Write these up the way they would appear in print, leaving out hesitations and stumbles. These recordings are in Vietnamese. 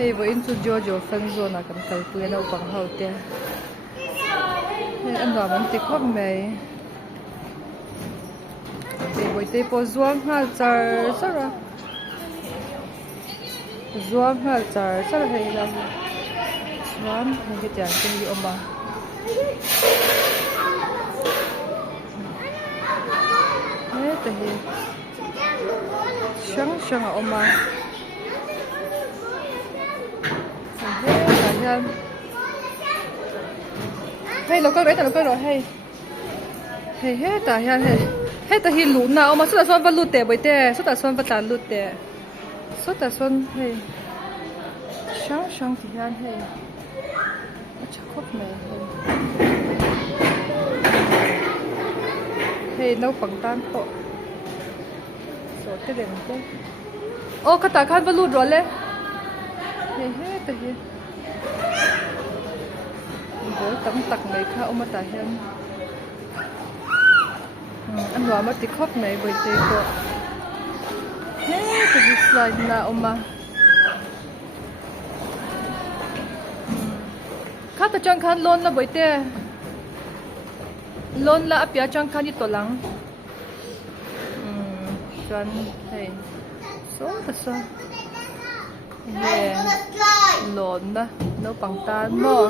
Hei vô in chu Jojo fan zone à kan kal pui na upang hau te hei an ram an ti khop mai hei voi te po zuang hal char sara zuang hal char sara hei la swan hei ke tiang tin yi oma hei te hi shang shang a oma hey lo cái rồi hey hey hey ta hian hey ta hi lu na oma so ta son va lu te bai te so ta son va ta lu te so ta son hey shang shang ti hian hey acha khop mai hey no pang tan to so te den te o ka ta khan va lu ro le hey hey ta hi với tấm tặc này khá ông ta hiện anh nói mà tích khóc này với tê cô cái gì slide na ông mà khá ta chọn khăn lon là với tê lon là áp giá chọn khăn đi tổ lắng chọn hey số ta số lon đó nấu bằng tan mò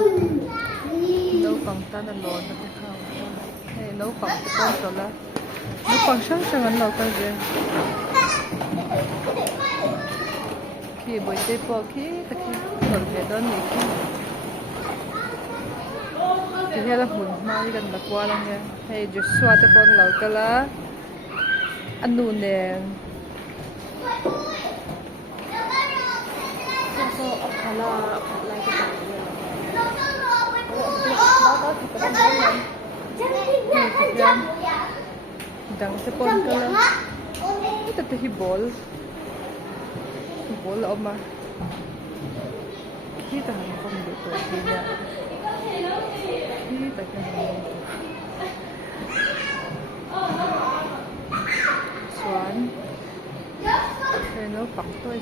nấu bằng tan là lon đó không hay nấu bằng con rồi là nấu bằng sáng sáng anh nấu cái gì khi buổi tối bỏ khi ta khi còn về đó nghỉ khi thì hay là hùn mai gần là qua lắm nha hay just xoa cho con nấu cái lá ăn nôn nè dang sepon kala ito to hibol oma kita han kong dito dinya kita kan swan no pang toy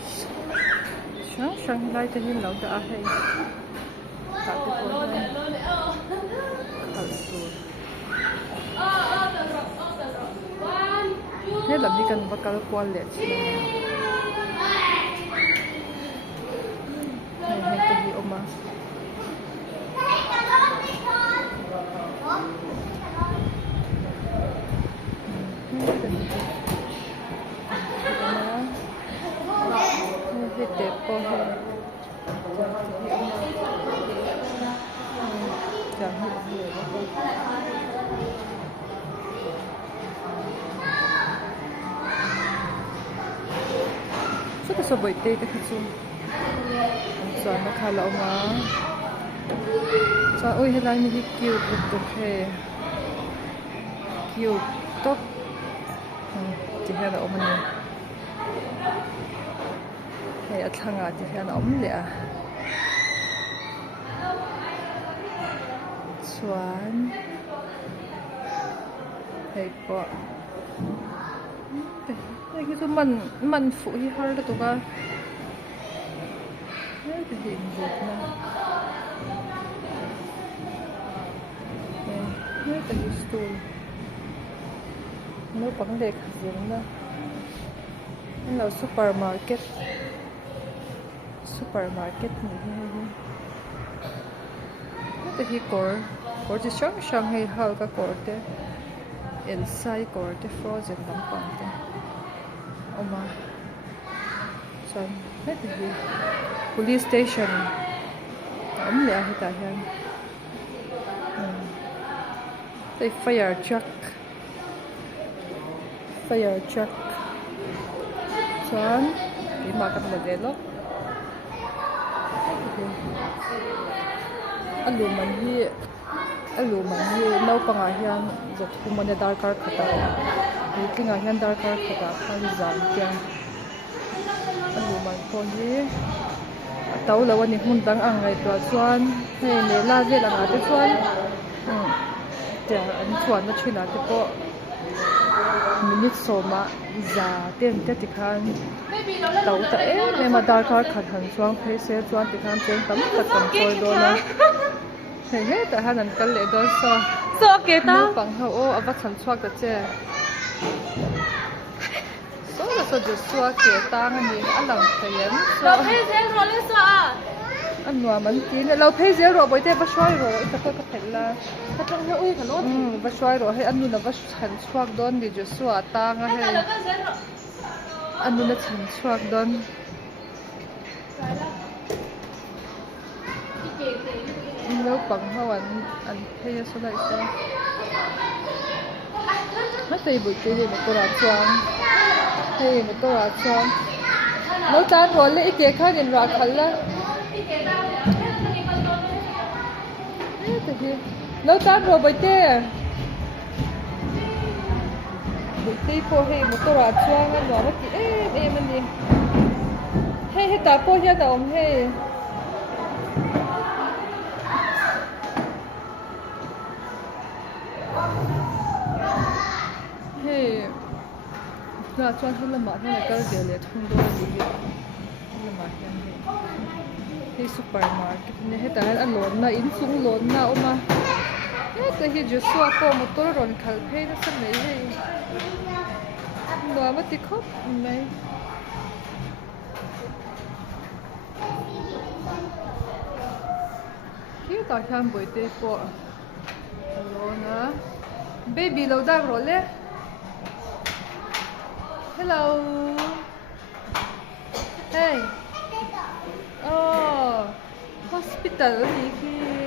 sang lai ta hin lo da hay ta ko thế làm gì cần bắt cá quan liệt này hay cái gì ông mà cái đẹp quá ha chẳng hiểu gì đó so boy te ka chu so na khala oma so oi helai ni cute to he cute to ti ha da oma ni he athanga ti ha na om le a swan hey po cái số mình phụ hi har da toga cái hình ruột na cái stool nó bằng đẹp gì đó nó là supermarket này cái hi cor chỉ sáng hay hao cái cor te inside cor te frozen đóng băng te oma so hết thì police station ấm lẹ hay ta hiền đây fire truck so cái mà cái này đấy alu man hi nau panga hian zat humane dar kar khata tinga hian dar kar khata khan zan kya alu man ko hi tau lo ani hun dang angai to chuan hei ne la ve la te chuan an chuan na thina te po minute soma za ten te tikhan tau ta ma dar kar khat han chuang phei se chuan tikhan chen tam tak kan koi do na hei he ta hanan kal le do so ke ta pang ho o ava chan chuak ta che so la so ju suak ke ta ngani alang thayem so phê dễ rồi lên sợ an nuwa man ti ne lo phei je ro boi te ba shwai ro ta ko ka thel la thật trong hiệu uy cả lốt ba shwai ro he an nu na ba chan chuak don ni ju suwa ta nga he là cái dễ rồi an nu na chan chuak don lo pang ho an phei so lai so ma sei bui te le ko ra chuang hei mo to ra chuang lo tan ro le ke kha din ra khal la lo tan ro boi te bui te po hei mo to ra chuang an wa ma ti man ni hei ta po hia da om hei hei là cho hơn là mát hơn là cái điều lệ không đôi gì hết là mát hơn hay supermarket này hết tại ăn lộn na in sung lộn na oma hết tại khi just swap po một tôi rồi khal pay nó sắp mấy hay nó mất tích khóc này khi ta khám buổi tây po lộn na baby lâu đã rồi lẽ hello. Hey. Oh, hospital ni ki.